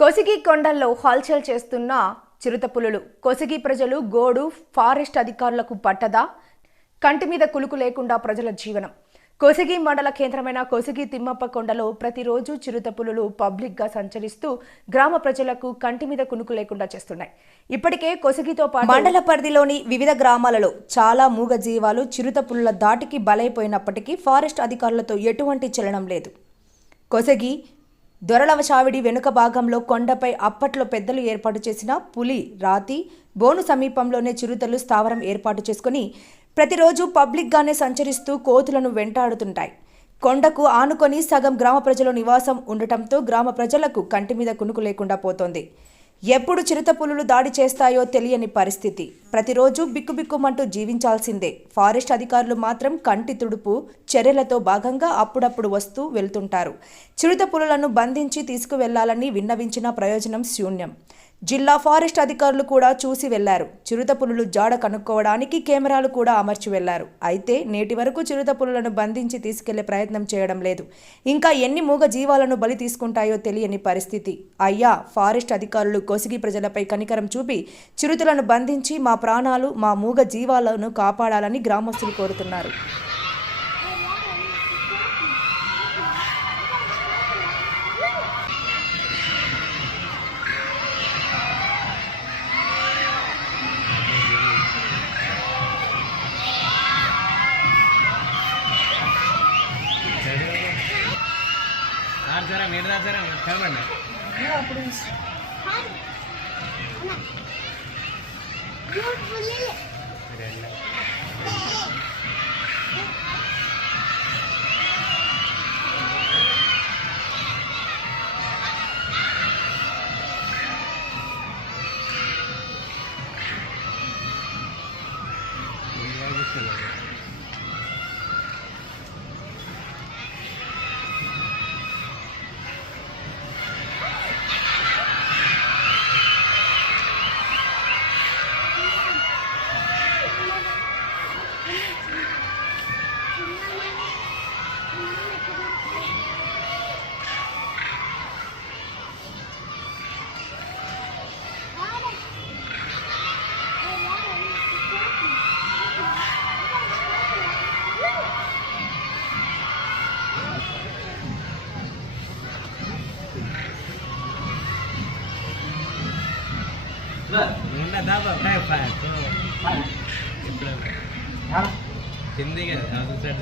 కొసిగి కొండల్లో హల్చల్ చేస్తున్న చిరుతపులులు. కొసిగి ప్రజలు గోడు ఫారెస్ట్ అధికారులకు పట్టదా? కంటి మీద కులుకు లేకుండా ప్రజల జీవనం. కొసిగి మండల కేంద్రమైన కొసిగి తిమ్మప్ప కొండలో ప్రతిరోజు చిరుతపులులు పబ్లిక్గా సంచరిస్తూ గ్రామ ప్రజలకు కంటి మీద కునుకు లేకుండా చేస్తున్నాయి. ఇప్పటికే కొసిగితో పాటు మండల పరిధిలోని వివిధ గ్రామాలలో చాలా మూగ జీవాలు చిరుతపులుల దాటికి బలైపోయినప్పటికీ ఫారెస్ట్ అధికారులతో ఎటువంటి చలనం లేదు. కొసగి దొరలవ చావిడి వెనుక భాగంలో కొండపై అప్పట్లో పెద్దలు ఏర్పాటు చేసిన పులి రాతి బోను సమీపంలోనే చిరుతలు స్థావరం ఏర్పాటు చేసుకుని ప్రతిరోజు పబ్లిక్గానే సంచరిస్తూ కోతులను వెంటాడుతుంటాయి. కొండకు ఆనుకొని సగం గ్రామ ప్రజలు నివాసం ఉండటంతో గ్రామ ప్రజలకు కంటి మీద కునుకు లేకుండా పోతోంది. ఎప్పుడు చిరుతపులులు దాడి చేస్తాయో తెలియని పరిస్థితి. ప్రతిరోజు బిక్కుబిక్కుమంటూ జీవించాల్సిందే. ఫారెస్ట్ అధికారులు మాత్రం కంటి తుడుపు చర్యలతో భాగంగా అప్పుడప్పుడు వస్తూ వెళ్తుంటారు. చిరుతపులులను బంధించి తీసుకువెళ్ళాలని విన్నవించిన ప్రయోజనం శూన్యం. జిల్లా ఫారెస్ట్ అధికారులు కూడా చూసి వెళ్ళారు. చిరుతపులులు జాడ కనుక్కోవడానికి కెమెరాలు కూడా అమర్చి వెళ్ళారు. అయితే నేటి వరకు చిరుతపులను బంధించి తీసుకెళ్ళే ప్రయత్నం చేయడం లేదు. ఇంకా ఎన్ని మూగ జీవాలను బలి తీసుకుంటాయో తెలియని పరిస్థితి. అయ్యా ఫారెస్ట్ అధికారులు కొసిగి ప్రజలపై కనికరం చూపి చిరుతలను బంధించి మా ప్రాణాలు మా మూగ జీవాలను కాపాడాలని గ్రామస్తులు కోరుతున్నారు. జరా మీరు రా జరా కలవండి నిన్న దాబా ఫైవ్ ఫైవ్ ఇప్పుడు హిందీ కదా అది సైడ్